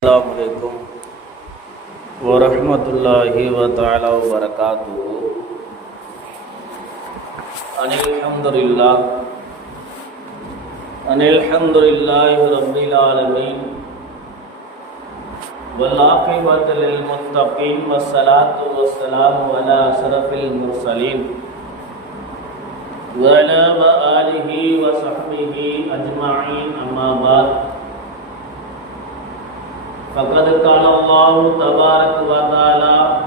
السلام عليكم ورحمة الله وتعالى وبركاته أن الحمد لله أن الحمد لله رب العالمين والعاقبة للمتقين والصلاة والسلام على أشرف المرسلين وعلى آله وصحبه أجمعين أما بعد فقد قال الله تبارك وتعالى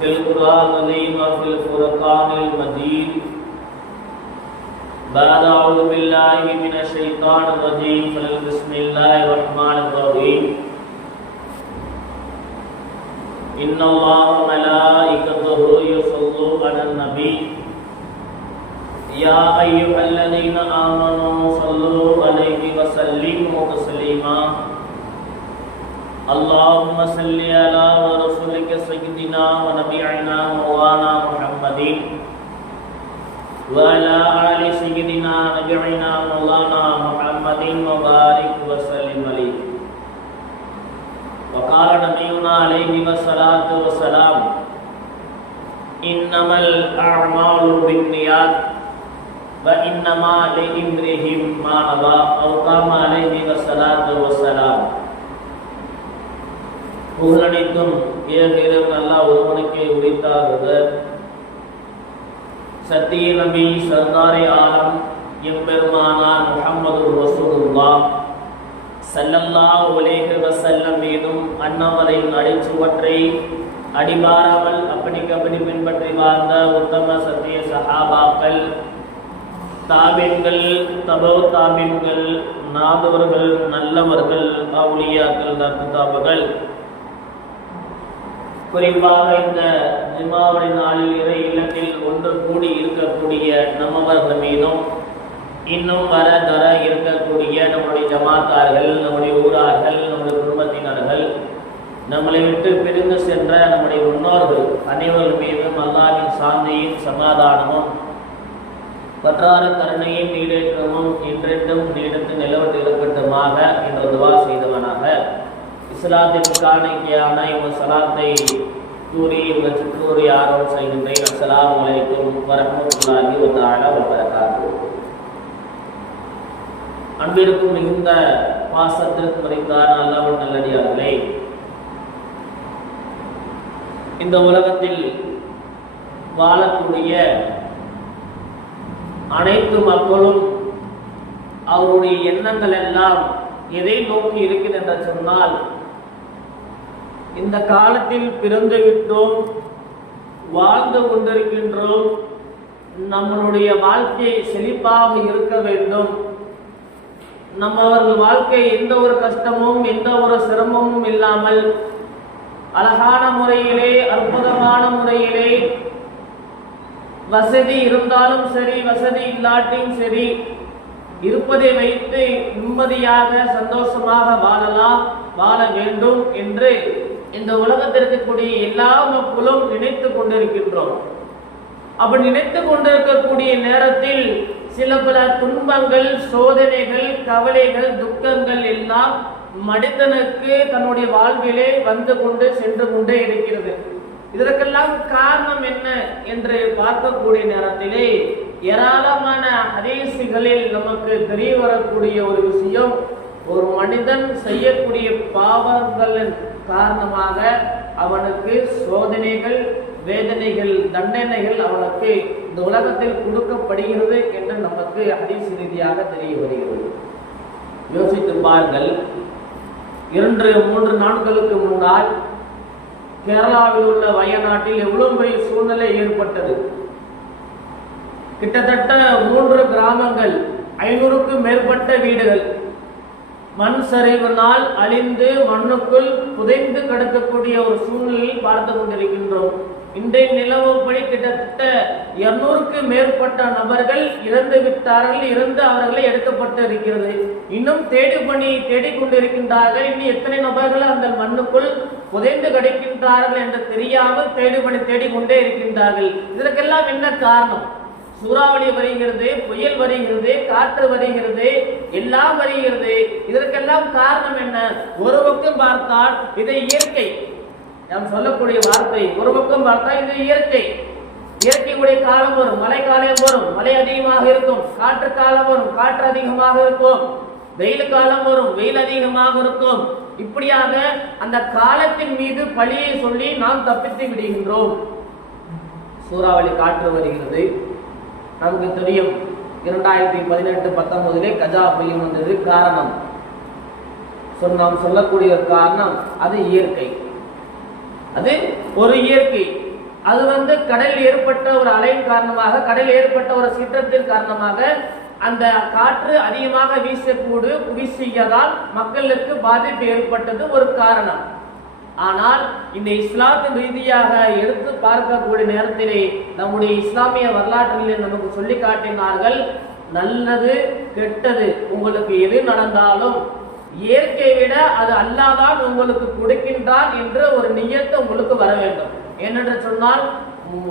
في القرآن العظيم وفي الفرقان المجيد بعد أعوذ بالله من الشيطان الرجيم بسم الله الرحمن الرحيم إن الله وملائكته يصلون على النبي يا أيها الذين آمنوا صلوا عليه وسلموا تسليما اللهم صل على ورسولك سيدنا ونبينا مولانا محمد وعلى آل سيدنا نبينا مولانا محمد وبارك وسلم عليه. وقال نبينا عليه الصلاة والسلام، إنما الأعمال بالنيات وإنما لإمرهم ما نوى. أو قام عليه الصلاة والسلام. புகழனைத்தும் ஏழு நல்லா ஒருவனுக்கே உரித்தாகுது சத்திய நபி சர்தாரே ஆலம் எம்பெருமானார் முகமது ரசூலுல்லா சல்லல்லாஹு அலைஹி வசல்லம் மீதும் அன்னவரின் அடிச்சுவற்றை அடிபாராமல் அப்படி கபடி பின்பற்றி வாழ்ந்த உத்தம சத்திய சஹாபாக்கள் தாபின்கள் தபோ தாபின்கள் நாதவர்கள் நல்லவர்கள் அவுளியாக்கள் நற்தாபுகள் குறிப்பாக இந்த ஜிம்மாவுடைய நாளில் இறை இல்லத்தில் ஒன்று கூடி இருக்கக்கூடிய நம்மவர்கள் மீதும் இன்னும் வர தர இருக்கக்கூடிய நம்முடைய ஜமாத்தார்கள் நம்முடைய ஊரார்கள் நம்முடைய குடும்பத்தினர்கள் நம்மளை விட்டு பிரிந்து சென்ற நம்முடைய முன்னோர்கள் அனைவர்கள் மீதும் அல்லாவின் சாந்தியும் சமாதானமும் பற்றார கருணையும் நீடேற்றமும் இன்றென்றும் நீடித்து நிலவட்டு இருக்கட்டுமாக என்ற துவா செய்தவனாக இஸ்லாத்தின் காணிக்கையான இவங்க சலாத்தை கூறி இவங்க சிற்றூரி ஆர்வம் செய்கின்றேன் அஸ்லாம் வலைக்கும் வரமத்துல்லாஹி வத்தாலா வபரகாத்து அன்பிற்கும் மிகுந்த பாசத்திற்கு மறைந்தான அல்லாவின் நல்லடியார்களே. இந்த உலகத்தில் வாழக்கூடிய அனைத்து மக்களும் அவருடைய எண்ணங்கள் எல்லாம் எதை நோக்கி இருக்கிறது என்று சொன்னால் இந்த காலத்தில் பிறந்து விட்டோம் வாழ்ந்து கொண்டிருக்கின்றோம் நம்மளுடைய வாழ்க்கை செழிப்பாக இருக்க வேண்டும். நம்ம அவர்கள் வாழ்க்கை எந்த ஒரு கஷ்டமும் எந்த ஒரு சிரமமும் இல்லாமல் அழகான முறையிலே அற்புதமான முறையிலே வசதி இருந்தாலும் சரி வசதி இல்லாட்டியும் சரி இருப்பதை வைத்து நிம்மதியாக சந்தோஷமாக வாழலாம் வாழ வேண்டும் என்று இந்த உலகத்திற்கு கூடிய எல்லா மக்களும் நினைத்து கொண்டிருக்கின்றோம். அப்படி நினைத்து கொண்டிருக்கக்கூடிய நேரத்தில் சில பல துன்பங்கள் சோதனைகள் கவலைகள் துக்கங்கள் எல்லாம் மனிதனுக்கு தன்னுடைய வாழ்விலே வந்து கொண்டு சென்று கொண்டே இருக்கிறது. இதற்கெல்லாம் காரணம் என்ன என்று பார்க்கக்கூடிய நேரத்திலே ஏராளமான ஹதீசுகளில் நமக்கு தெரிய வரக்கூடிய ஒரு விஷயம் ஒரு மனிதன் செய்யக்கூடிய பாவங்களின் காரணமாக அவனுக்கு சோதனைகள் வேதனைகள் தண்டனைகள் அவனுக்கு இந்த உலகத்தில் கொடுக்கப்படுகிறது என்று நமக்கு ஹதீஸ் ரீதியாக தெரிய வருகிறது. யோசித்து பாருங்கள். இரண்டு மூன்று நாட்களுக்கு முன்னால் கேரளாவில் உள்ள வயநாட்டில் எவ்வளவு பெரிய சூழ்நிலை ஏற்பட்டது? கிட்டத்தட்ட மூன்று கிராமங்கள் ஐநூறுக்கும் மேற்பட்ட வீடுகள். மண் சரிவினால் அழிந்து மண்ணுக்குள் புதைந்து கிடக்கக்கூடிய ஒரு சூழ்நிலையில் பார்த்து கொண்டிருக்கின்றோம். இன்றைய நிலவுப்படி கிட்டத்தட்ட இருநூறுக்கு மேற்பட்ட நபர்கள் இறந்து விட்டார்கள் இருந்து அவர்களை எடுக்கப்பட்டு இருக்கிறது. இன்னும் தேடி பணி தேடிக்கொண்டிருக்கின்றார்கள் இன்னும் எத்தனை நபர்கள் அந்த மண்ணுக்குள் புதைந்து கிடைக்கின்றார்கள் என்று தெரியாமல் தேடி பணி தேடிக்கொண்டே இருக்கின்றார்கள். இதற்கெல்லாம் என்ன காரணம்? சூறாவளி வருகிறது புயல் வருகிறது காற்று வருகிறது எல்லாம் வருகிறது. இதற்கெல்லாம் காரணம் என்ன? ஒரு பக்கம் பார்த்தால் இது இயற்கை. நாம் சொல்லக்கூடிய வார்த்தை ஒரு பக்கம் பார்த்தால் இது இயற்கை. இயற்கையுடைய காலம் வரும் மழை காலம் வரும் மழை அதிகமாக இருக்கும் காற்று காலம் வரும் காற்று அதிகமாக இருக்கும் வெயில் காலம் வரும் வெயில் அதிகமாக இருக்கும். இப்படியாக அந்த காலத்தின் மீது பழியை சொல்லி நாம் தப்பித்து விடுகின்றோம். சூறாவளி காற்று வருகிறது நமக்கு தெரியும். இரண்டாயிரத்தி பதினெட்டு பத்தொன்பதிலே கஜா புயல் வந்தது காரணம். நாம் சொல்லக்கூடிய ஒரு காரணம் அது இயற்கை. அது ஒரு இயற்கை. அது வந்து கடலில் ஏற்பட்ட ஒரு அலையின் காரணமாக கடலில் ஏற்பட்ட ஒரு சீற்றத்தின் காரணமாக அந்த காற்று அதிகமாக வீசக்கூடு வீசியதால் மக்களுக்கு பாதிப்பு ஏற்பட்டது ஒரு காரணம். ஆனால் இந்த இஸ்லாத்தின் ரீதியாக எடுத்து பார்க்கக்கூடிய நேரத்திலே நம்முடைய இஸ்லாமிய வரலாற்றிலே நமக்கு சொல்லி காட்டினார்கள் நல்லது கெட்டது உங்களுக்கு எது நடந்தாலும் இயற்கை விட அது அல்லாதான் உங்களுக்கு கொடுக்கின்றான் என்ற ஒரு நியத்தை உங்களுக்கு வர வேண்டும். ஏனென்று சொன்னால்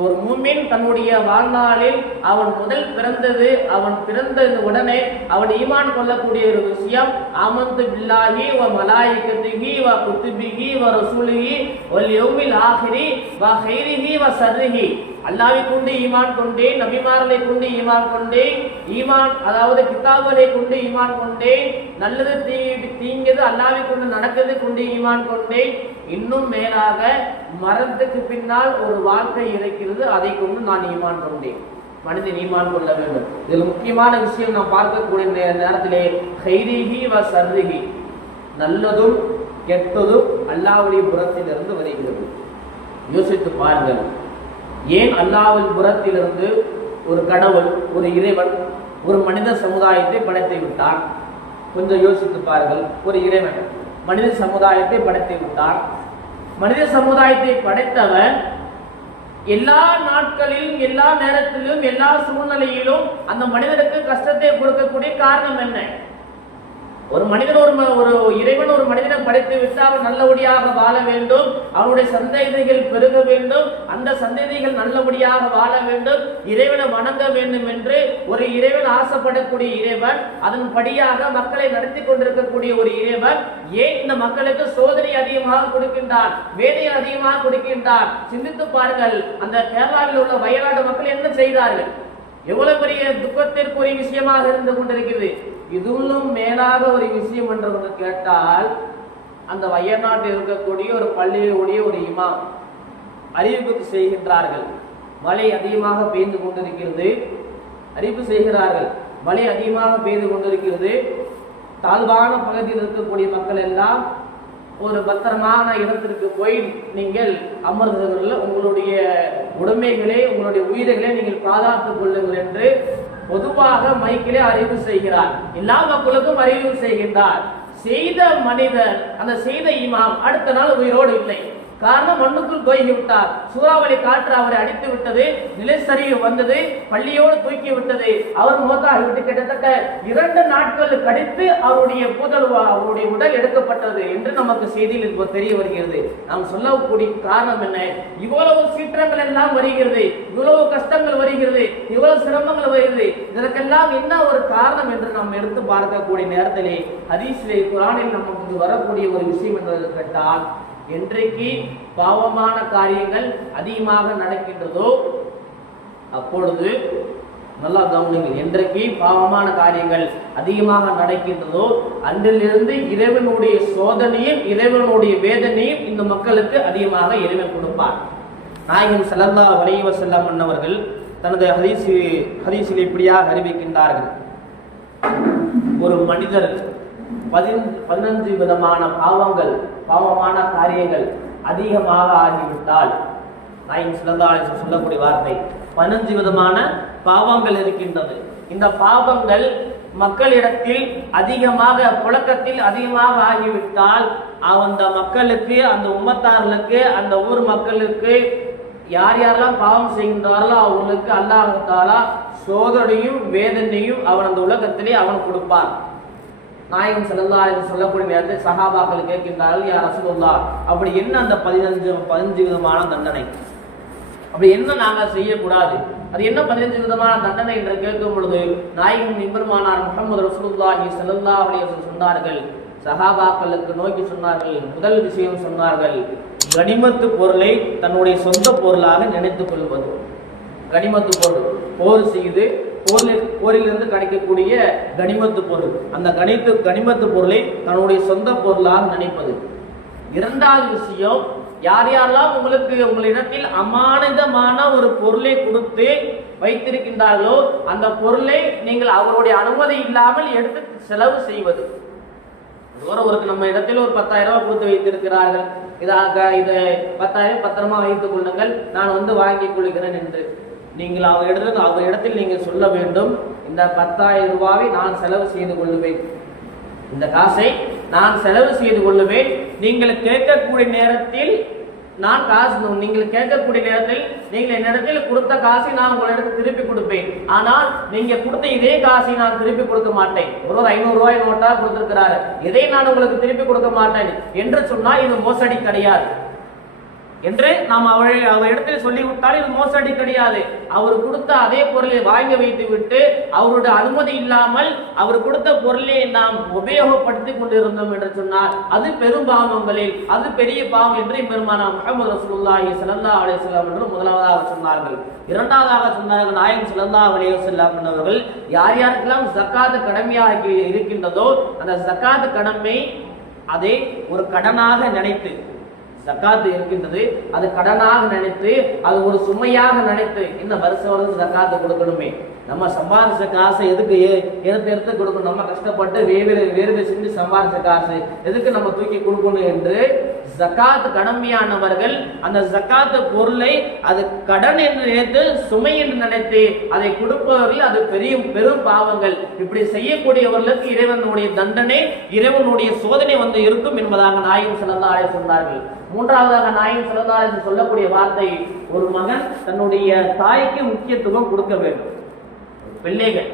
ஒரு மூமின் தன்னுடைய வாழ்நாளில் அவன் முதல் பிறந்தது அவன் பிறந்த உடனே அவன் ஈமான் கொள்ளக்கூடிய ஒரு விஷயம். ஆமந்து பில்லாஹி வ மலாயிகத்திஹி வ குத்துபிகி வ ரசூலிஹி ஒல் யௌமில் ஆஹிரி வ ஹைரிஹி வ சர்ரிஹி. அல்லாவை கொண்டு ஈமான் கொண்டேன் நபிமாரனை கொண்டு ஈமான் கொண்டேன் ஈமான் அதாவது கிதாபுகளை கொண்டு ஈமான் கொண்டேன் நல்லது தீ தீங்கது அல்லாவை கொண்டு நடக்கிறது கொண்டு ஈமான் கொண்டேன். இன்னும் மேலாக மரத்துக்கு பின்னால் ஒரு வாழ்க்கை இருக்கிறது அதை கொண்டு நான் ஈமான் கொண்டேன். மனிதன் ஈமான் கொள்ள வேண்டும். இதில் முக்கியமான விஷயம் நாம் பார்க்கக்கூடிய நேரத்திலே ஹைரிஹி வ சர்ரிஹி. நல்லதும் கெட்டதும் அல்லாவுடைய புறத்திலிருந்து வருகிறது. யோசித்து பாருங்கள். ஏன் அல்லாவின் புறத்திலிருந்து ஒரு கடவுள் ஒரு இறைவன் ஒரு மனித சமுதாயத்தை படைத்து விட்டார்? கொஞ்சம் யோசித்து பாருங்கள். ஒரு இறைவன் மனித சமுதாயத்தை படைத்து விட்டார். மனித சமுதாயத்தை படைத்தவன் எல்லா நாட்களிலும் எல்லா நேரத்திலும் எல்லா சூழ்நிலையிலும் அந்த மனிதனுக்கு கஷ்டத்தை கொடுக்கக்கூடிய காரணம் என்ன? ஒரு மனிதன் ஒரு ஒரு இறைவன் ஒரு மனிதனை படைத்து விட்டு அவன் நல்லபடியாக வாழ வேண்டும். அவனுடைய சந்ததிகள் பெருக வேண்டும். அந்த சந்ததிகள் நல்லபடியாக வாழ வேண்டும். இறைவனை வணங்க வேண்டும் என்று ஒரு இறைவன் ஆசைப்படக்கூடிய இறைவன் அதன் படியாக மக்களை நடத்தி கொண்டிருக்கக்கூடிய ஒரு இறைவன் ஏன் இந்த மக்களுக்கு சோதனை அதிகமாக கொடுக்கின்றான் வேதனை அதிகமாக கொடுக்கின்றான்? சிந்தித்து பாருங்கள் அந்த கேரளாவில் உள்ள வயநாடு மக்கள் என்ன செய்தார்கள்? எவ்வளவு பெரிய துக்கத்திற்குரிய விஷயமாக இருந்து கொண்டிருக்கிறது. இதுவும் மேலாக ஒரு விஷயம் என்று ஒன்று கேட்டால் அந்த வயநாட்டில் இருக்கக்கூடிய ஒரு பள்ளியுடைய ஒரு இமாம் அறிவிப்பு செய்கின்றார்கள். மழை அதிகமாக பெய்து கொண்டிருக்கிறது. அறிவிப்பு செய்கிறார்கள். மழை அதிகமாக பெய்து கொண்டிருக்கிறது. தாழ்வான பகுதியில் இருக்கக்கூடிய மக்கள் எல்லாம் ஒரு பத்திரமான இடத்திற்கு போய் நீங்கள் அமர்ந்தவர்கள் உங்களுடைய உடைமைகளே உங்களுடைய உயிர்களே நீங்கள் பாதுகாத்துக் கொள்ளுங்கள் என்று பொதுவாக மைக்கிலே அறிவு செய்கிறார். எல்லா மக்களுக்கும் அறிவு செய்கின்றார். செய்த மனிதர் அந்த செய்த இமாம் அடுத்த நாள் உயிரோடு இல்லை. காரணம் மண்ணுக்குள் போய் விட்டார். சூறாவளி காற்று அவரை அடித்து விட்டது நிலச்சரிவு வந்தது பள்ளியோடு தூக்கி விட்டது. அவர் மோத்தாகிவிட்டு கிட்டத்தட்ட இரண்டு நாட்கள் கடித்து அவருடைய புதல் அவருடைய உடல் எடுக்கப்பட்டது என்று நமக்கு செய்தியில் இப்போ தெரிய வருகிறது. நாம் சொல்லக்கூடிய காரணம் என்ன? இவ்வளவு சீற்றங்கள் எல்லாம் வருகிறது இவ்வளவு கஷ்டங்கள் வருகிறது இவ்வளவு சிரமங்கள் வருகிறது. இதற்கெல்லாம் என்ன ஒரு காரணம் என்று நாம் எடுத்து பார்க்கக்கூடிய நேரத்திலே ஹதீஸ்லே குரானில் நமக்கு வரக்கூடிய ஒரு விஷயம் என்று கேட்டால் என்றைக்கு பாவமான காரியங்கள் அதிகமாக நடக்கின்றதோ அப்பொழுது நல்லா கவனிங்கள் என்றைக்கு பாவமான காரியங்கள் அதிகமாக நடக்கின்றதோ அன்றிலிருந்து இறைவனுடைய சோதனையும் இறைவனுடைய வேதனையும் இந்த மக்களுக்கு அதிகமாக இறைவன் கொடுப்பார். நாயகன் ஸல்லல்லாஹு அலைஹி செல்லம் அன்னவர்கள் தனது ஹரிசு ஹரிசில் இப்படியாக அறிவிக்கின்றார்கள். ஒரு மனிதர் பதின் பதினஞ்சு விதமான பாவங்கள் பாவமான காரியங்கள் அதிகமாக ஆகிவிட்டால் நாயின் சிறந்தாளை சொல்லக்கூடிய வார்த்தை பதினஞ்சு விதமான பாவங்கள் இருக்கின்றது. இந்த பாவங்கள் மக்களிடத்தில் அதிகமாக புழக்கத்தில் அதிகமாக ஆகிவிட்டால் அந்த மக்களுக்கு அந்த உம்மத்தார்களுக்கு அந்த ஊர் மக்களுக்கு யார் யாரெல்லாம் பாவம் செய்கின்றார்களோ அவர்களுக்கு அல்லாஹாலா சோதனையும் வேதனையும் அவன் அந்த உலகத்திலே அவன் கொடுப்பான். நாயகம் செல்லல்லா என்று சொல்லக்கூடிய நேரத்தில் சஹாபாக்கள் கேட்கின்றார்கள் யார் ரசூலுல்லாஹ் அப்படி என்ன அந்த பதினஞ்சு பதினஞ்சு விதமான தண்டனை? அப்படி என்ன நாங்கள் செய்யக்கூடாது? அது என்ன பதினஞ்சு விதமான தண்டனை என்று கேட்கும் பொழுது நாயகம் நிபர்மானார் முகமது ரசூலுல்லாஹி ஸல்லல்லாஹு அலைஹி வஸல்லம் சொன்னார்கள் சஹாபாக்களுக்கு நோக்கி சொன்னார்கள் முதல் விஷயம் சொன்னார்கள் கனிமத்து பொருளை தன்னுடைய சொந்த பொருளாக நினைத்துக் கொள்வது. கனிமத்து பொருள் போர் செய்து போரில் போரிலிருந்து கிடைக்கக்கூடிய கனிமத்து பொருள். அந்த கணித்து கனிமத்து பொருளை தன்னுடைய சொந்த பொருளாக நினைப்பது. இரண்டாவது விஷயம் யார் யாரெல்லாம் உங்களுக்கு உங்களிடத்தில் அமானிதமான ஒரு பொருளை கொடுத்து வைத்திருக்கின்றார்களோ அந்த பொருளை நீங்கள் அவருடைய அனுமதி இல்லாமல் எடுத்து செலவு செய்வது. ஒருவருக்கு நம்ம இடத்தில் ஒரு பத்தாயிரம் ரூபாய் கொடுத்து வைத்திருக்கிறார்கள். இதாக இது பத்தாயிரம் பத்திரமா வைத்துக் கொள்ளுங்கள். நான் வந்து வாங்கிக் கொள்கிறேன் என்று. நீங்கள் அவர் இடத்தில் இடத்தில் நீங்கள் சொல்ல வேண்டும் இந்த பத்தாயிரம் ரூபாவை நான் செலவு செய்து கொள்ளுவேன் இந்த காசை நான் செலவு செய்து கொள்ளுவேன் நீங்கள் கேட்கக்கூடிய நேரத்தில் நான் காசு நீங்கள் கேட்கக்கூடிய நேரத்தில் நீங்கள் என்னிடத்தில் கொடுத்த காசை நான் உங்களிடத்தில் திருப்பி கொடுப்பேன். ஆனால் நீங்க கொடுத்த இதே காசை நான் திருப்பி கொடுக்க மாட்டேன். ஒரு ஒரு ஐநூறு ரூபாய் நோட்டா கொடுத்திருக்கிறாரு. இதை நான் உங்களுக்கு திருப்பி கொடுக்க மாட்டேன் என்று சொன்னால் இது மோசடி கிடையாது. என்று நாம் அவள் அவர் இடத்தில் சொல்லிவிட்டால் இது மோசடி கிடையாது. அவர் கொடுத்த அதே பொருளை வாங்கி வைத்து விட்டு அவருடைய அனுமதி இல்லாமல் அவர் கொடுத்த பொருளை நாம் உபயோகப்படுத்தி கொண்டிருந்தோம் என்று சொன்னால் அது பெரும் பாவங்களில் அது பெரிய பாவம் என்று பெருமானா முகமது ரசூல்லாஹி ஸல்லல்லாஹு அலைஹி என்று முதலாவதாக சொன்னார்கள். இரண்டாவதாக சொன்னார்கள் நாயகம் சிலந்தா அலைஹி செல்லாம் அவர்கள் யார் யாருக்கெல்லாம் ஜக்காத் கடமையாக இருக்கின்றதோ அந்த ஜக்காத் கடமை அதை ஒரு கடனாக நினைத்து ஜக்காத்து இருக்கின்றது அது கடனாக நினைத்து அது ஒரு சுமையாக நினைத்து இன்னும் வருஷம் வருஷம் ஜக்காத்து கொடுக்கணுமே. நம்ம சம்பாதிச்ச காசை எதுக்கு ஏ- எடுத்து எடுத்து கொடுக்கணும்? நம்ம கஷ்டப்பட்டு வேறு வேறு செஞ்சு சம்பாதிச்ச காசு. எதுக்கு நம்ம தூக்கி கொடுக்கணும் என்று ஜக்காத் கடமையானவர்கள் அந்த ஜக்காத்து பொருளை அது கடன் என்று நினைத்து சுமை என்று நினைத்து அதை கொடுப்பவர்கள் அது பெரிய பெரும் பாவங்கள். இப்படி செய்யக்கூடியவர்களுக்கு இறைவனுடைய தண்டனை இறைவனுடைய சோதனை வந்து இருக்கும் என்பதாக நாயகம் ஸல்லல்லாஹு சொன்னார்கள். மூன்றாவதாக நாயகம் ஸல்லல்லாஹு சொல்லக்கூடிய வார்த்தை ஒரு மகன் தன்னுடைய தாய்க்கு முக்கியத்துவம் கொடுக்க வேண்டும். பிள்ளைகள்.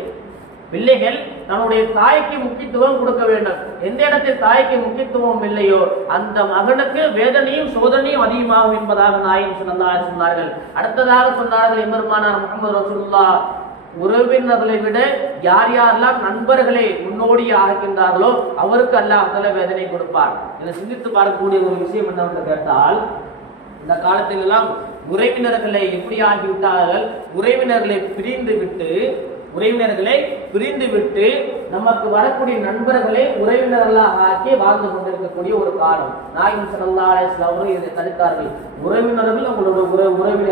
பிள்ளைகள் நம்முடைய தாய்க்கு முக்கியத்துவம் கொடுக்க வேண்டும். எந்த இடத்தில் தாய்க்கு முக்கியத்துவம் இல்லையோ அந்த மகனுக்கு வேதனையும் சோதனையும் அதிகமாகும் என்பதாக நாயகம் ஸல்லல்லாஹு சொன்னார்கள். அடுத்ததாக சொன்னார்கள் எம்பெருமானார் முகமது ரசூல்லா உறவினர்களை விட யார் யாரெல்லாம் நண்பர்களே முன்னோடி ஆகின்றார்களோ அவருக்கு அல்லாஹ் வேதனை கொடுப்பார். இதை சிந்தித்து பார்க்கக்கூடிய ஒரு விஷயம் என்னவென்று கேட்டால் இந்த காலத்தில் எல்லாம் உறவினர்களை எப்படி ஆகிவிட்டார்கள் உறவினர்களை பிரிந்து விட்டு உறவினர்களை பிரிந்து விட்டு நமக்கு வரக்கூடிய நண்பர்களை உறவினர்களாக ஆக்கி வாழ்ந்து கொண்டிருக்கக்கூடிய ஒரு காலம். நாயகம் ஸல்லல்லாஹு அலைஹி அவர்கள் இதை தடுத்தார்கள். உறவினர்கள் உங்களோட உற உறவினர்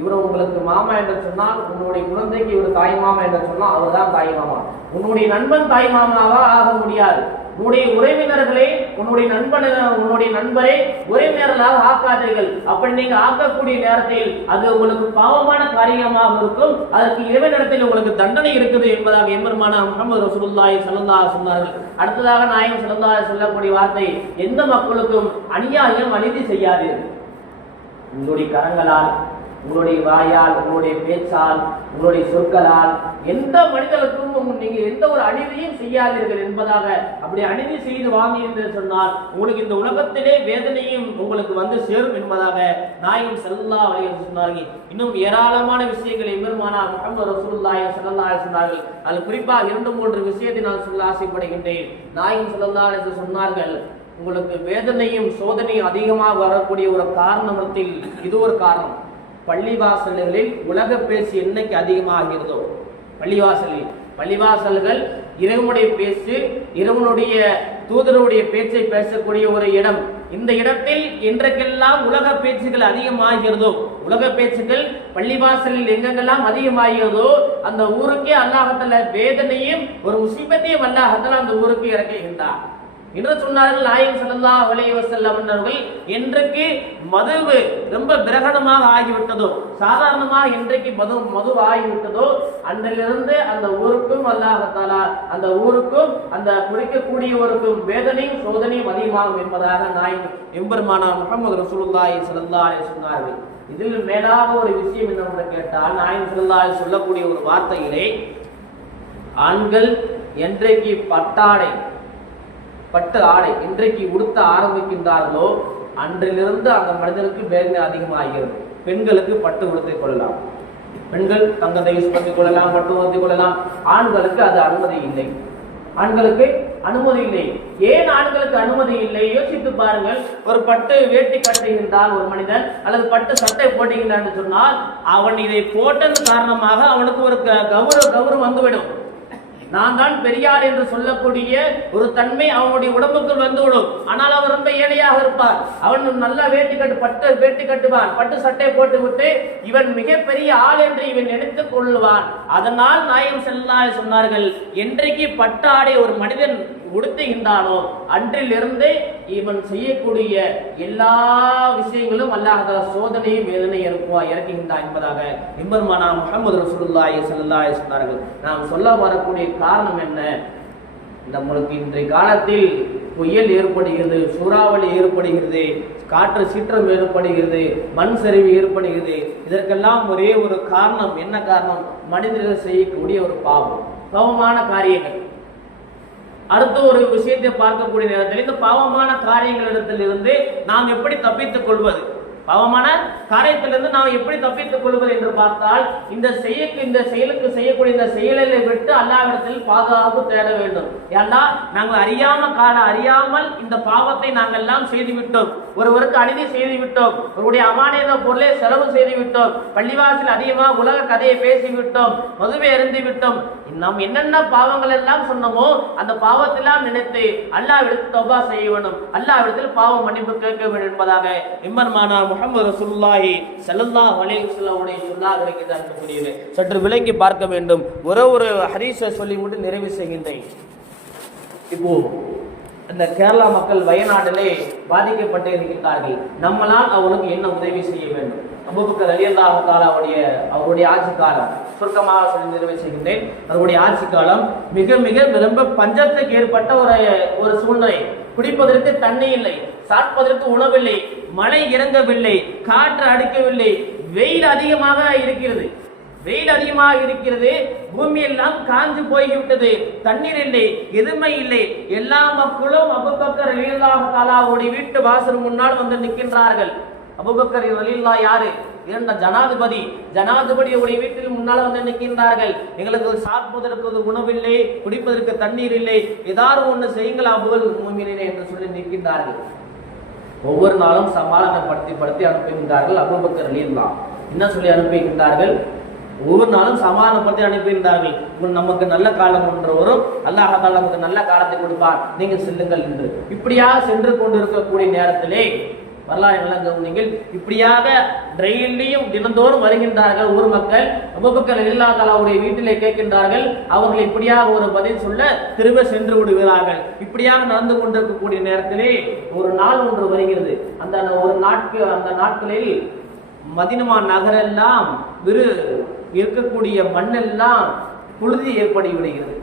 இவர் உங்களுக்கு மாமா என்று சொன்னால் உன்னுடைய குழந்தைக்கு இவர் தாய் மாமா என்று சொன்னால் அவர்தான் தாய் மாமா. உன்னுடைய நண்பன் தாய் மாமாவா ஆக முடியாது. உன்னுடைய உறவினர்களே உன்னுடைய நண்பன் உன்னுடைய நண்பரை உறவினர்களாக ஆக்காதீர்கள். அப்படி நீங்க ஆக்கக்கூடிய நேரத்தில் அது உங்களுக்கு பாவமான காரியமாக இருக்கும். அதற்கு இரவு நேரத்தில் உங்களுக்கு தண்டனை இருக்குது என்பதாக எம்பெருமான முகமது ரசூலுல்லாஹி ஸல்லல்லாஹு சொன்னார்கள். அடுத்ததாக நாயகம் ஸல்லல்லாஹு சொல்லக்கூடிய வார்த்தை எந்த மக்களுக்கும் அநியாயம் அநீதி செய்யாதீர்கள். உங்களுடைய கரங்களால் உங்களுடைய வாயால் உங்களுடைய பேச்சால் உங்களுடைய சொற்களால் எந்த மனிதர்களுக்கும் நீங்க எந்த ஒரு அநீதியும் செய்யாதீர்கள் என்பதாக அப்படி அநீதி செய்து வாங்கியிருந்தேன் சொன்னால் உங்களுக்கு இந்த உலகத்திலே வேதனையும் உங்களுக்கு வந்து சேரும் என்பதாக நாயும் செல்லா அலைஹி சொன்னார்கள். இன்னும் ஏராளமான விஷயங்களை எம்பெருமானார் முகமது ரசூல்லாய் ஸல்லல்லாஹு சொன்னார்கள். அதில் குறிப்பாக இரண்டு மூன்று விஷயத்தை நான் சொல்ல ஆசைப்படுகின்றேன். நாயும் செல்லல்லா என்று சொன்னார்கள் உங்களுக்கு வேதனையும் சோதனையும் அதிகமாக வரக்கூடிய ஒரு காரணத்தில் இது ஒரு காரணம். பள்ளிவாசல்களில் உலக பேச்சு என்னைக்கு அதிகமாகிறதோ? பள்ளிவாசலில். பள்ளிவாசல்கள் இறைவனுடைய பேச்சு இறைவனுடைய தூதருடைய பேச்சை பேசக்கூடிய ஒரு இடம். இந்த இடத்தில் இன்றைக்கெல்லாம் உலக பேச்சுகள் அதிகமாகிறதோ? உலக பேச்சுகள் பள்ளிவாசலில் எங்கெங்கெல்லாம் அதிகமாகிறதோ? அந்த ஊருக்கே அல்லாஹத்துல வேதனையும் ஒரு உசிபத்தையும் அல்லாஹத்துல அந்த ஊருக்கு இறக்குகின்றார் என்று சொன்னார்கள் நாயகம் செல்லல்லா அலைஹி வஸல்லம் என்றைக்கு மதுவு ரொம்ப பிரகடமாக ஆகிவிட்டதோ சாதாரணமாக என்றைக்கு மது மது ஆகிவிட்டதோ அன்றிலிருந்து அந்த ஊருக்கும் அல்லாஹ் அந்த ஊருக்கும் அந்த குடிக்கக்கூடியவருக்கும் வேதனையும் சோதனையும் அதிகமாகும் என்பதாக நாயகம் எம்பெருமானா முகமது ரசூலுல்லாய் ஸல்லல்லாஹு சொன்னார்கள். இதில் மேலாக ஒரு விஷயம் என்ன கேட்டால் நாயகம் செல்லல்லாய் சொல்லக்கூடிய ஒரு வார்த்தையிலே ஆண்கள் என்றைக்கு பட்டாடை பட்டு ஆடை இன்றைக்கு உடுத்த ஆரம்பிக்கின்றார்களோ அன்றிலிருந்து அந்த மனிதனுக்கு வேதனை அதிகமாகிறது. பெண்களுக்கு பட்டு உடுத்திக் கொள்ளலாம். பெண்கள் தங்கத்தை யூஸ் பண்ணிக் கொள்ளலாம் பட்டு உடுத்திக் கொள்ளலாம். ஆண்களுக்கு அது அனுமதி இல்லை. ஆண்களுக்கு அனுமதி இல்லை. ஏன் ஆண்களுக்கு அனுமதி இல்லை? யோசித்து பாருங்கள். ஒரு பட்டு வேட்டி கட்டுகின்றால் ஒரு மனிதன் அல்லது பட்டு சட்டை போட்டுகின்றான் சொன்னால் அவன் இதை போட்டதன் காரணமாக அவனுக்கு ஒரு க- கௌரவ கௌரவம் வந்துவிடும். நான் தான் பெரியார் என்று சொல்லக்கூடிய ஒரு தன்மை அவனுடைய உடம்புக்குள் வந்துவிடும். ஆனால் அவர் ரொம்ப ஏழையாக இருப்பார் அவன் நல்ல வேட்டி கட்டு பட்டு வேட்டி கட்டுவான். பட்டு சட்டை போட்டுவிட்டு இவன் மிகப்பெரிய ஆள் என்று இவன் நினைத்துக் கொள்ளுவான் அதனால் நாயம் செல்லாய் சொன்னார்கள் என்றைக்கு பட்டாடை ஒரு மனிதன் உடுத்துகின்றானோ அன்றிலிருந்தே இவன் செய்யக்கூடிய எல்லா விஷயங்களும் அல்லாஹ் சோதனையும் வேதனை இருக்குவா இறக்குகின்றான் என்பதாக எம்பெருமானா முகமது ரசூலுல்லாஹி ஸல்லல்லாஹு சொன்னார்கள் நாம் சொல்ல வரக்கூடிய காரணம் என்ன? நம்மளுக்கு இன்றைய காலத்தில் புயல் ஏற்படுகிறது சூறாவளி ஏற்படுகிறது காற்று சீற்றம் ஏற்படுகிறது மண் சரிவு ஏற்படுகிறது. இதற்கெல்லாம் ஒரே ஒரு காரணம். என்ன காரணம்? மனிதர்கள் செய்யக்கூடிய ஒரு பாவம். பாவமான காரியங்கள். அடுத்த ஒரு விஷயத்தை பார்க்கக்கூடிய நேரத்தில் இந்த பாவமான காரியங்களிடத்திலிருந்து நாம் எப்படி தப்பித்துக் கொள்வது? பாவமான காரியத்திலிருந்து நாம் எப்படி தப்பித்துக் கொள்வது என்று பார்த்தால் இந்த செய்யக்கு இந்த செயலுக்கு செய்யக்கூடிய இந்த செயலை விட்டு அல்லாவிடத்தில் பாதுகாப்பு தேட வேண்டும். ஏன்னா நாங்கள் அறியாம கால அறியாமல் இந்த பாவத்தை நாங்கள் எல்லாம் செய்துவிட்டோம். ஒருவருக்கு அநீதி செய்து விட்டோம் ஒருவருடைய அமானித பொருளை செலவு செய்து விட்டோம் பள்ளிவாசல் அதிகமாக உலக கதையை பேசி விட்டோம் மதுவை அருந்தி விட்டோம் நாம் என்னென்ன பாவங்கள் எல்லாம் சொன்னோமோ அந்த பாவத்தெல்லாம் நினைத்து அல்லாவிடத்தில் தொபா செய்ய வேண்டும். அல்லாவிடத்தில் பாவம் மன்னிப்பு கேட்க வேண்டும் என்பதாக இம்மர்மானார் முகமது ரசுல்லாஹி ஸல்லல்லாஹு அலைஹி வஸல்லமுடைய சொல்லாக இருக்கிறது அன்புக்குரியவரே. சற்று விலைக்கு பார்க்க வேண்டும். ஒரே ஒரு ஹதீஸை சொல்லி விட்டு நிறைவு செய்கின்றேன். இப்போ இந்த கேரளா மக்கள் வயநாட்டிலே பாதிக்கப்பட்டு இருக்கின்றார்கள். நம்மளால் அவனுக்கு என்ன உதவி செய்ய வேண்டும்? அபுபக்கர் அலியல்லாஹு தாலாவுடைய அவருடைய ஆட்சி காலம். சுருக்கமாக சொல்லி நிறைவேற்றுகின்றேன் அவருடைய ஆட்சி காலம் மிக மிக ரொம்ப பஞ்சத்துக்கு ஏற்பட்ட ஒரு ஒரு சூழ்நிலை. குடிப்பதற்கு தண்ணி இல்லை சாப்பிடுவதற்கு உணவில்லை மழை இறங்கவில்லை காற்று அடிக்கவில்லை வெயில் அதிகமாக இருக்கிறது. வெயில் அதிகமாக இருக்கிறது பூமி எல்லாம் காஞ்சு போய்விட்டது தண்ணீர் இல்லை எதுமை இல்லை. எல்லா மக்களும் அபுபக்கர் ரலியல்லாஹு தாலாவுடைய வீட்டு வாசல் முன்னால் வந்து நிற்கின்றார்கள். அபுபக்கர் ரலில்லா யாரு? இருந்த ஜனாதிபதி. ஜனாதிபதியுடைய வீட்டில் முன்னால் வந்து நிற்கின்றார்கள். எங்களுக்கு சாப்பிடுவதற்கு ஒரு உணவில்லை குடிப்பதற்கு தண்ணீர் இல்லை. ஏதாவது ஒன்று செய்யுங்கள் அபுகள் மூமினே என்று சொல்லி நிற்கின்றார்கள். ஒவ்வொரு நாளும் சமாதானப்படுத்தி படுத்தி அனுப்புகின்றார்கள் அபூபக்கர் ரலியல்லாஹ் என்ன சொல்லி அனுப்புகின்றார்கள்? ஒவ்வொரு நாளும் சமாதானப்படுத்தி அனுப்பியிருந்தார்கள். உன் நமக்கு நல்ல காலம் ஒன்று வரும் அல்லாஹ் நமக்கு நல்ல காலத்தை கொடுப்பார். நீங்கள் செல்லுங்கள் என்று. இப்படியாக சென்று கொண்டிருக்கக்கூடிய நேரத்திலே வரலாறு எல்லாம் கவனிங்கள் இப்படியாக ரயிலையும் தினந்தோறும் வருகின்றார்கள் ஊர் மக்கள். அபுபக்கர் இல்லா தலாவுடைய வீட்டிலே கேட்கின்றார்கள். அவர்கள் இப்படியாக ஒரு பதில் சொல்ல திரும்ப சென்று விடுகிறார்கள். இப்படியாக நடந்து கொண்டிருக்கக்கூடிய நேரத்திலே ஒரு நாள் ஒன்று வருகிறது. அந்த ஒரு நாட்கள் அந்த நாட்களில் மதினமா நகரெல்லாம் விரு இருக்கக்கூடிய மண்ணெல்லாம் புழுதி ஏற்படி விடுகிறது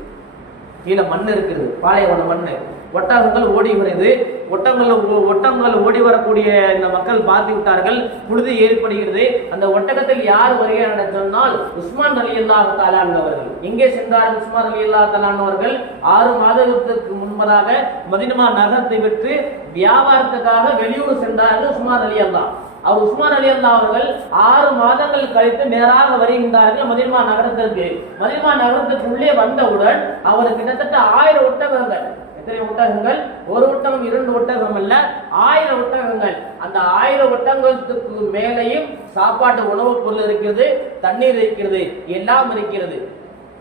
கீழே மண் இருக்குது. பாலைவன மண் ஒட்டகங்கள் ஓடி வருது ஒட்டங்கள் ஒட்டங்கள் ஓடி வரக்கூடிய இந்த மக்கள் பார்த்து விட்டார்கள். புழுதி ஏற்படுகிறது. அந்த ஒட்டகத்தில் யார் வருகிறார் சொன்னால் உஸ்மான் அலி அல்லா தாலாண்டவர்கள் எங்கே சென்றார்கள் உஸ்மான் அலி அல்லா தாலாண்டவர்கள் ஆறு மாதத்திற்கு முன்பதாக மதினமா நகரத்தை விற்று வியாபாரத்துக்காக வெளியூர் சென்றார்கள் உஸ்மான் அலி அல்லா அவர் உஸ்மான் அலி அல்லா அவர்கள் ஆறு மாதங்கள் கழித்து நேராக வருகின்றார்கள் மதில்மா நகரத்திற்கு. மதில்மா நகரத்துக்கு உள்ளே வந்தவுடன் அவர் கிட்டத்தட்ட ஆயிரம் ஒட்டகங்கள் எத்தனை ஒட்டகங்கள்? ஒரு ஒட்டகம் இரண்டு ஒட்டகம் அல்ல ஆயிரம் ஒட்டகங்கள். அந்த ஆயிரம் ஒட்டகத்துக்கு மேலேயும் சாப்பாட்டு உணவுப் பொருள் இருக்கிறது தண்ணீர் இருக்கிறது எல்லாம் இருக்கிறது.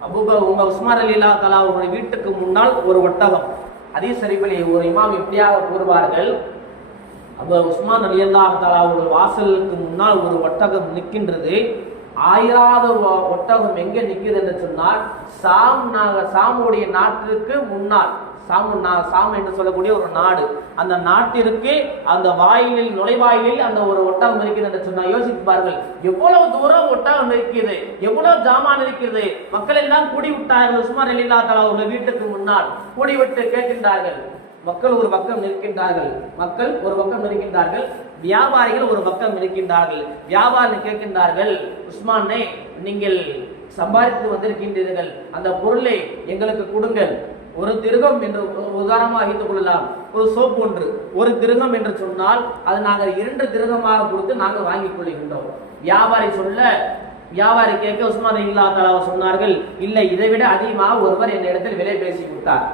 அபுப உங்க உஸ்மான் அலி அல்லா தலா அவருடைய வீட்டுக்கு முன்னால் ஒரு ஒட்டகம். அதே சரிபலி ஒரு இமாம் இப்படியாக கூறுவார்கள். அப்போ உஸ்மான் அலி அல்லாஹ் தலாவுடைய வாசலுக்கு முன்னால் ஒரு ஒட்டகம் நிற்கின்றது ஆயிராத ஒட்டகம் எங்கே நிற்கிறது என்று சொன்னால் சாம் நாக சாமுடைய நாட்டிற்கு முன்னால். சாமு நா- சாம் என்று சொல்லக்கூடிய ஒரு நாடு. அந்த நாட்டிற்கு அந்த வாயிலில் நுழைவாயிலில் அந்த ஒரு ஒட்டகம் இருக்கிறது என்று சொன்னால் யோசிப்பார்கள். எவ்வளவு தூரம் ஒட்டகம் இருக்கிறது? எவ்வளவு ஜாமான் இருக்கிறது? மக்கள் எல்லாம் கூடி விட்டார்கள் சுமார் எல்லா தலா அவர்கள் வீட்டுக்கு முன்னால் கூடிவிட்டு கேட்கின்றார்கள். மக்கள் ஒரு பக்கம் நிற்கின்றார்கள். மக்கள் ஒரு பக்கம் நிற்கின்றார்கள். வியாபாரிகள் ஒரு பக்கம் இருக்கின்றார்கள் வியாபாரிகள் கேட்கின்றார்கள் உஸ்மானே நீங்கள் சம்பாதித்து வந்திருக்கின்றீர்கள். அந்த பொருளை எங்களுக்கு கொடுங்கள். ஒரு திருகம் என்று உதாரணமாக வைத்துக் கொள்ளலாம். ஒரு சோப் ஒன்று. ஒரு திருகம் என்று சொன்னால் அது நாங்கள் இரண்டு திருகமாக கொடுத்து நாங்கள் வாங்கிக் கொள்கின்றோம். வியாபாரி சொல்ல வியாபாரி கேட்க உஸ்மான் இல்லா சொன்னார்கள். இல்லை இதை விட அதிகமாக ஒருவர் என் இடத்தில் விலை பேசி கொடுத்தார்.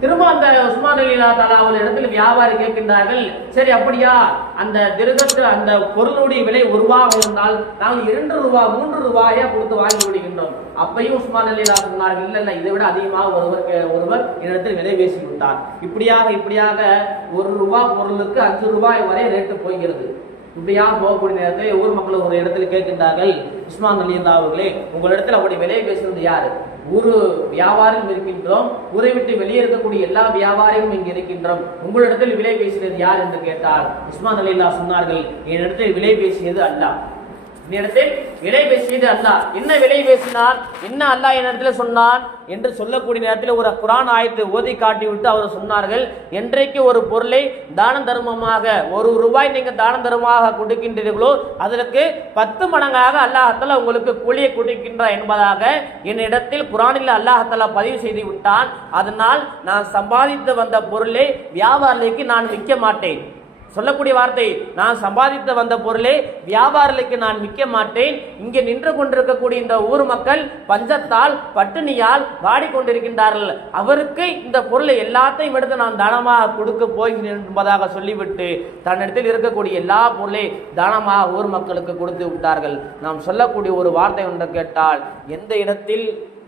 திரும்ப அந்த உஸ்மான் அலிலா தாலா ஒரு இடத்துல வியாபாரி கேட்கின்றார்கள். சரி அப்படியா? அந்த திருகத்து அந்த பொருளுடைய விலை ஒரு ரூபா இருந்தால் நாங்கள் இரண்டு ரூபா மூன்று ரூபாயா கொடுத்து வாங்கி விடுகின்றோம். அப்பையும் உஸ்மான் அலிலா சொன்னார்கள் இல்லை இல்லை இதை விட அதிகமாக ஒருவர் கே- ஒருவர் என்னிடத்தில் விலை பேசி விட்டார் இப்படியாக இப்படியாக ஒரு ரூபா பொருளுக்கு அஞ்சு ரூபாய் வரை ரேட்டு போகிறது. இப்படியாக போகக்கூடிய நேரத்தில் ஊர் மக்கள் ஒரு இடத்துல கேட்கின்றார்கள். உஸ்மான் அலி அல்லா அவர்களே உங்களிடத்தில் அப்படி விலை பேசுவது யார்? ஒரு வியாபாரம் இருக்கின்றோம் ஊரை விட்டு வெளியே இருக்கக்கூடிய எல்லா வியாபாரியும் இங்கு இருக்கின்றோம். உங்களிடத்தில் விலை பேசியது யார் என்று கேட்டால் உஸ்மான் அலி அல்லா சொன்னார்கள் என்னிடத்தில் விலை பேசியது அல்லா இடத்தில் விலை பேசியது அல்லாஹ் என்ன விலை பேசினார்? என்ன அல்லாஹ் என்னிடத்துல சொன்னான் என்று சொல்லக்கூடிய நேரத்தில் ஒரு குரான் ஆயத்தை ஓதி காட்டிவிட்டு அவர் சொன்னார்கள் என்றைக்கு ஒரு பொருளை தான தர்மமாக ஒரு ரூபாய் நீங்கள் தான தர்மமாக கொடுக்கின்றீர்களோ அதற்கு பத்து மடங்காக அல்லாஹத்தில் உங்களுக்கு கூலியை கொடுக்கின்றார் என்பதாக என்னிடத்தில் குரானில் அல்லாஹத்தில் பதிவு செய்து விட்டான். அதனால் நான் சம்பாதித்து வந்த பொருளை வியாபாரிக்கு நான் விற்க மாட்டேன். சொல்லக்கூடிய வார்த்தை நான் சம்பாதித்து வந்த பொருளே வியாபாரிகளுக்கு நான் விற்க மாட்டேன். இங்கே நின்று கொண்டிருக்கக்கூடிய இந்த ஊர் மக்கள் பஞ்சத்தால் பட்டினியால் வாடிக்கொண்டிருக்கின்றார்கள் அவருக்கு இந்த பொருளை எல்லாத்தையும் எடுத்து நான் தானமாக கொடுக்க போகிறேன் என்பதாக சொல்லிவிட்டு தன்னிடத்தில் இருக்கக்கூடிய எல்லா பொருளை தானமாக ஊர் மக்களுக்கு கொடுத்து விட்டார்கள். நாம் சொல்லக்கூடிய ஒரு வார்த்தை ஒன்று கேட்டால் எந்த இடத்தில்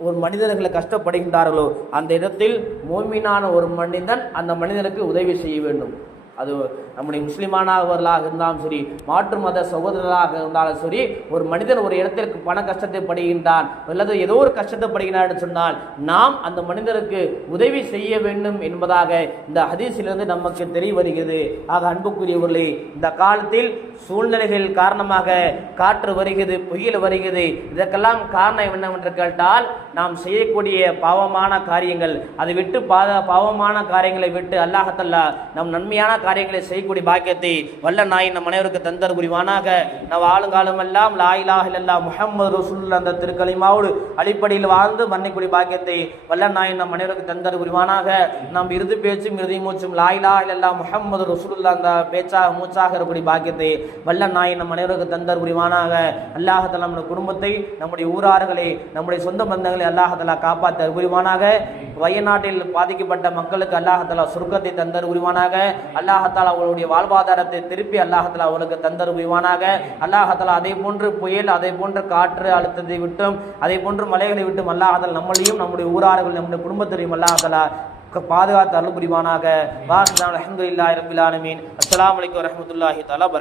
ஒரு மனிதர்களை கஷ்டப்படுகின்றார்களோ அந்த இடத்தில் மோமினான ஒரு மனிதன் அந்த மனிதனுக்கு உதவி செய்ய வேண்டும். அது நம்முடைய முஸ்லிமானவர்களாக இருந்தாலும் சரி மாற்று மத சகோதரராக இருந்தாலும் சரி ஒரு மனிதன் ஒரு இடத்திற்கு பண கஷ்டத்தை படுகின்றான் அல்லது ஏதோ ஒரு கஷ்டத்தை படுகிறான் என்று சொன்னால் நாம் அந்த மனிதருக்கு உதவி செய்ய வேண்டும் என்பதாக இந்த ஹதீஸிலிருந்து நமக்கு தெரிய வருகிறது. ஆக அன்புக்குரியவர்களே இந்த காலத்தில் சூழ்நிலைகள் காரணமாக காற்று வருகிறது புயல் வருகிறது. இதற்கெல்லாம் காரணம் என்னவென்று கேட்டால் நாம் செய்யக்கூடிய பாவமான காரியங்கள் அதை விட்டு பாத பாவமான காரியங்களை விட்டு அல்லாஹத்தல்லா நம் நன்மையான காரியங்களை செய்யக்கூடிய பாக்கியத்தை வல்ல நாய் நம் அனைவருக்கு தந்தர் புரிவானாக. நம் ஆளுங்காலமெல்லாம் லாயிலாக இல்லல்லா முகமது ரசூல் அந்த திருக்கலிமாவோடு அடிப்படையில் வாழ்ந்து மன்னிக்கூடிய பாக்கியத்தை வல்ல நாய் நம் அனைவருக்கு தந்தர் புரிவானாக. நாம் இறுதி பேச்சும் இறுதி மூச்சும் லாயிலா இல்லல்லா முகமது ரசூலுல்லா அந்த பேச்சாக மூச்சாக இருக்கக்கூடிய பாக்கியத்தை வல்ல நாய் நம் அனைவருக்கு தந்தர் புரிவானாக. அல்லாஹத்தலா நம்முடைய குடும்பத்தை நம்முடைய ஊரார்களை நம்முடைய சொந்த பந்தங்களை அல்லாஹத்தலா காப்பாற்ற புரிவானாக. வயநாட்டில் பாதிக்கப்பட்ட மக்களுக்கு அல்லாஹத்தலா சுருக்கத்தை தந்தர் அல்லாஹ் அல்லாஹத்தாலா அவளுடைய வாழ்வாதாரத்தை திருப்பி அல்லாஹத்தாலா அவர்களுக்கு தந்தர் புரிவானாக. அல்லாஹத்தலா அதே போன்று புயல் அதே போன்று காற்று அழுத்தத்தை விட்டும் அதே போன்று மலைகளை விட்டும் அல்லாஹத்தலா நம்மளையும் நம்முடைய ஊரார்கள் நம்முடைய குடும்பத்தையும் அல்லாஹத்தாலா பாதுகாத்து அருள் புரிவானாக. வாஹ் அலமதுல்லாஹி ரபில் ஆலமீன். அஸ்ஸலாமு அலைக்கும் வரஹ்மத்துல்லாஹி தஆலா